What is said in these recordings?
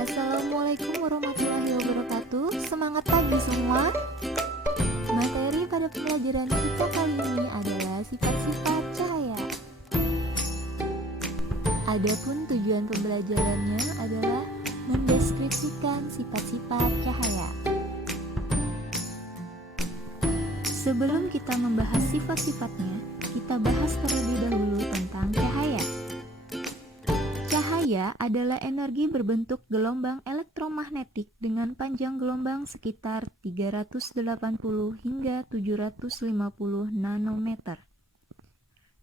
Assalamualaikum warahmatullahi wabarakatuh. Semangat pagi semua. Materi pada pembelajaran kita kali ini adalah sifat-sifat cahaya. Adapun tujuan pembelajarannya adalah mendeskripsikan sifat-sifat cahaya. Sebelum kita membahas sifat-sifatnya, kita bahas terlebih dahulu tentang cahaya. Cahaya adalah energi berbentuk gelombang elektromagnetik dengan panjang gelombang sekitar 380 hingga 750 nanometer.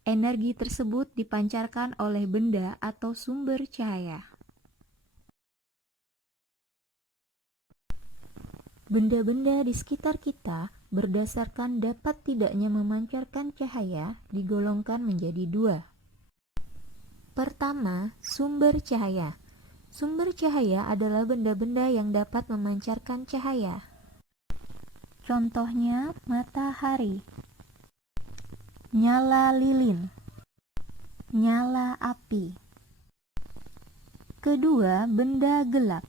Energi tersebut dipancarkan oleh benda atau sumber cahaya. Benda-benda di sekitar kita berdasarkan dapat tidaknya memancarkan cahaya digolongkan menjadi dua. Pertama, sumber cahaya. Sumber cahaya adalah benda-benda yang dapat memancarkan cahaya. Contohnya, matahari, nyala lilin, nyala api. Kedua, benda gelap.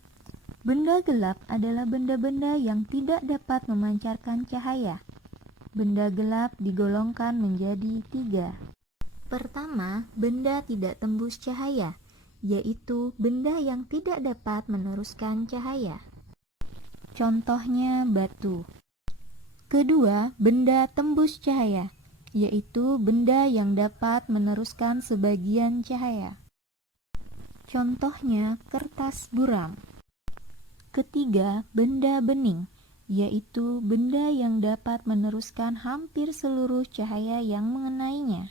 Benda gelap adalah benda-benda yang tidak dapat memancarkan cahaya. Benda gelap digolongkan menjadi tiga. Pertama, benda tidak tembus cahaya, yaitu benda yang tidak dapat meneruskan cahaya. Contohnya batu. Kedua, benda tembus cahaya, yaitu benda yang dapat meneruskan sebagian cahaya. Contohnya kertas buram. Ketiga, benda bening, yaitu benda yang dapat meneruskan hampir seluruh cahaya yang mengenainya.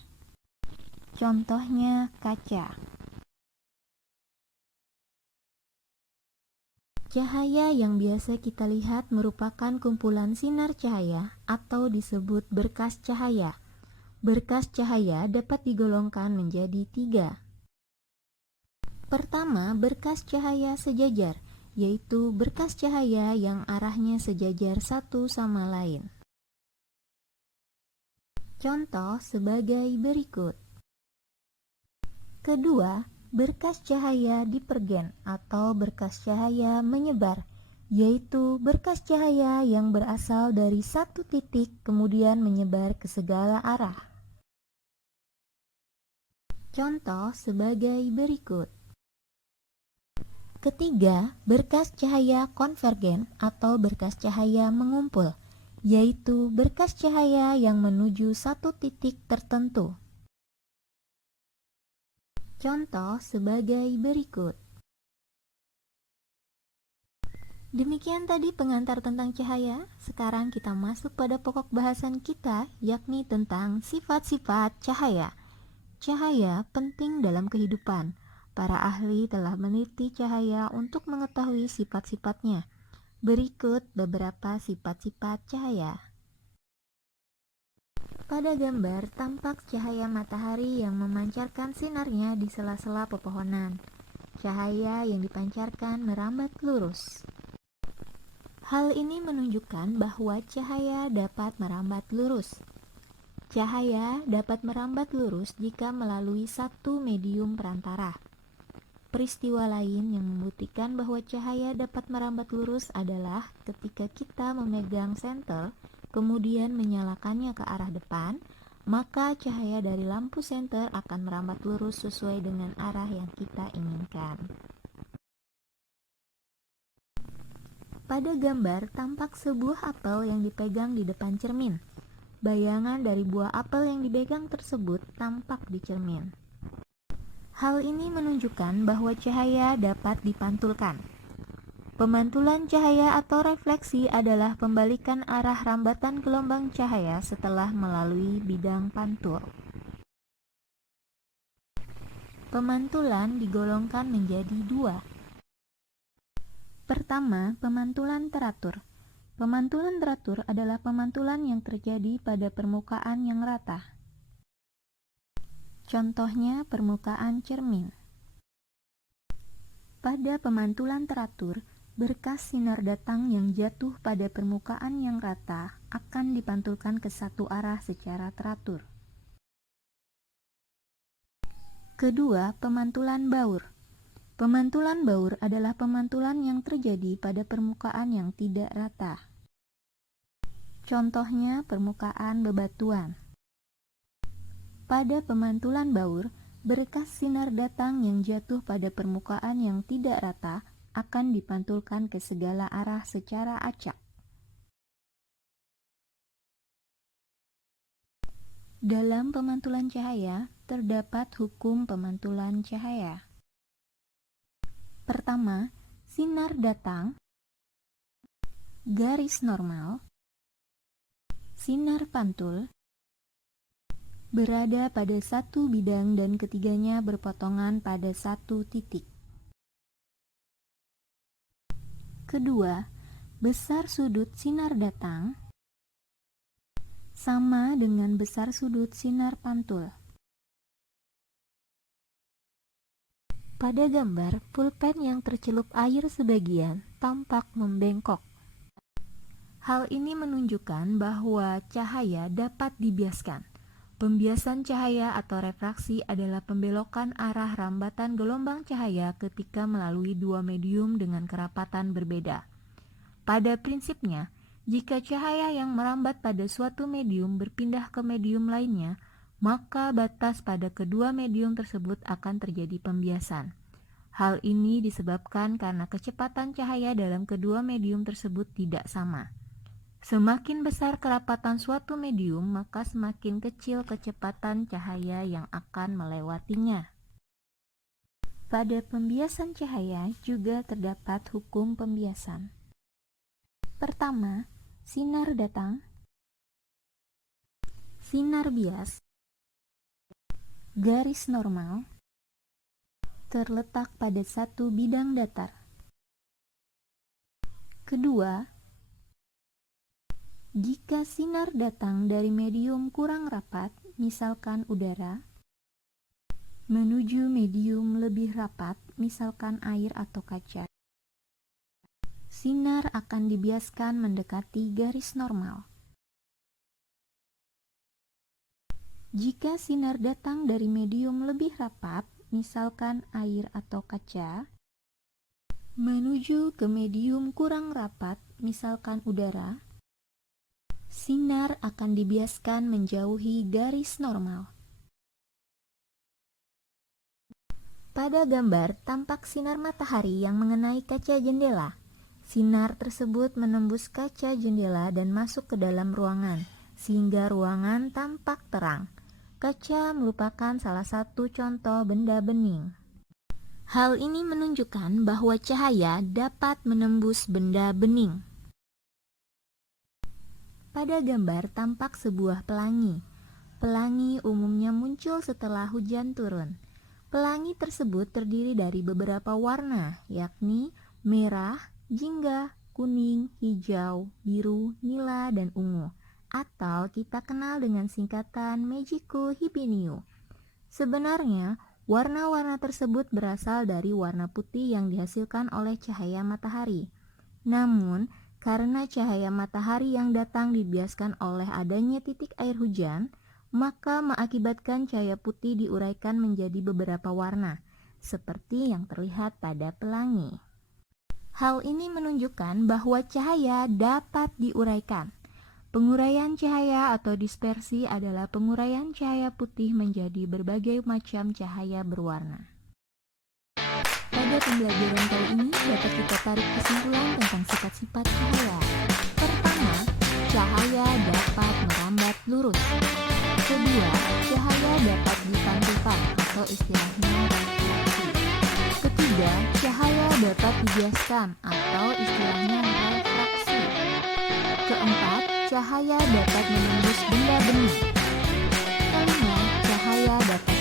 Contohnya kaca. Cahaya yang biasa kita lihat merupakan kumpulan sinar cahaya atau disebut berkas cahaya. Berkas cahaya dapat digolongkan menjadi tiga. Pertama, berkas cahaya sejajar, yaitu berkas cahaya yang arahnya sejajar satu sama lain. Contoh sebagai berikut. Kedua, berkas cahaya divergen atau berkas cahaya menyebar, yaitu berkas cahaya yang berasal dari satu titik kemudian menyebar ke segala arah. Contoh sebagai berikut. Ketiga, berkas cahaya konvergen atau berkas cahaya mengumpul, yaitu berkas cahaya yang menuju satu titik tertentu. Contoh sebagai berikut. Demikian tadi pengantar tentang cahaya. Sekarang kita masuk pada pokok bahasan kita, yakni tentang sifat-sifat cahaya. Cahaya penting dalam kehidupan. Para ahli telah meneliti cahaya untuk mengetahui sifat-sifatnya. Berikut beberapa sifat-sifat cahaya. Pada gambar tampak cahaya matahari yang memancarkan sinarnya di sela-sela pepohonan. Cahaya yang dipancarkan merambat lurus. Hal ini menunjukkan bahwa cahaya dapat merambat lurus. Cahaya dapat merambat lurus jika melalui satu medium perantara. Peristiwa lain yang membuktikan bahwa cahaya dapat merambat lurus adalah ketika kita memegang senter, kemudian menyalakannya ke arah depan, maka cahaya dari lampu senter akan merambat lurus sesuai dengan arah yang kita inginkan. Pada gambar tampak sebuah apel yang dipegang di depan cermin. Bayangan dari buah apel yang dipegang tersebut tampak di cermin. Hal ini menunjukkan bahwa cahaya dapat dipantulkan. Pemantulan cahaya atau refleksi adalah pembalikan arah rambatan gelombang cahaya setelah melalui bidang pantul. Pemantulan digolongkan menjadi dua. Pertama, pemantulan teratur. Pemantulan teratur adalah pemantulan yang terjadi pada permukaan yang rata. Contohnya permukaan cermin. Pada pemantulan teratur, berkas sinar datang yang jatuh pada permukaan yang rata akan dipantulkan ke satu arah secara teratur. Kedua, pemantulan baur. Pemantulan baur adalah pemantulan yang terjadi pada permukaan yang tidak rata. Contohnya permukaan bebatuan. Pada pemantulan baur, berkas sinar datang yang jatuh pada permukaan yang tidak rata akan dipantulkan ke segala arah secara acak. Dalam pemantulan cahaya, terdapat hukum pemantulan cahaya. Pertama, sinar datang, garis normal, sinar pantul, berada pada satu bidang dan ketiganya berpotongan pada satu titik. Kedua, besar sudut sinar datang sama dengan besar sudut sinar pantul. Pada gambar, pulpen yang tercelup air sebagian tampak membengkok. Hal ini menunjukkan bahwa cahaya dapat dibiaskan. Pembiasan cahaya atau refraksi adalah pembelokan arah rambatan gelombang cahaya ketika melalui dua medium dengan kerapatan berbeda. Pada prinsipnya, jika cahaya yang merambat pada suatu medium berpindah ke medium lainnya, maka batas pada kedua medium tersebut akan terjadi pembiasan. Hal ini disebabkan karena kecepatan cahaya dalam kedua medium tersebut tidak sama. Semakin besar kerapatan suatu medium, maka semakin kecil kecepatan cahaya yang akan melewatinya. Pada pembiasan cahaya juga terdapat hukum pembiasan. Pertama, sinar datang, sinar bias, garis normal, terletak pada satu bidang datar. Kedua, jika sinar datang dari medium kurang rapat, misalkan udara, menuju medium lebih rapat, misalkan air atau kaca, sinar akan dibiaskan mendekati garis normal. Jika sinar datang dari medium lebih rapat, misalkan air atau kaca, menuju ke medium kurang rapat, misalkan udara, sinar akan dibiaskan menjauhi garis normal. Pada gambar tampak sinar matahari yang mengenai kaca jendela. Sinar tersebut menembus kaca jendela dan masuk ke dalam ruangan, sehingga ruangan tampak terang. Kaca merupakan salah satu contoh benda bening. Hal ini menunjukkan bahwa cahaya dapat menembus benda bening. Pada gambar tampak sebuah pelangi. Pelangi umumnya muncul setelah hujan turun. Pelangi tersebut terdiri dari beberapa warna, yakni merah, jingga, kuning, hijau, biru, nila, dan ungu, atau kita kenal dengan singkatan Magico Hibiniu. Sebenarnya, warna-warna tersebut berasal dari warna putih yang dihasilkan oleh cahaya matahari. Namun, karena cahaya matahari yang datang dibiaskan oleh adanya titik air hujan, maka mengakibatkan cahaya putih diuraikan menjadi beberapa warna, seperti yang terlihat pada pelangi. Hal ini menunjukkan bahwa cahaya dapat diuraikan. Penguraian cahaya atau dispersi adalah penguraian cahaya putih menjadi berbagai macam cahaya berwarna. Pada pembelajaran kali ini dapat kita tarik kesimpulan tentang sifat-sifat cahaya. Pertama, cahaya dapat merambat lurus. Kedua, cahaya dapat dipantulkan atau istilahnya refleksi. Ketiga, cahaya dapat dibiaskan atau istilahnya refraksi. Keempat, cahaya dapat menembus benda bening. Kelima, cahaya dapat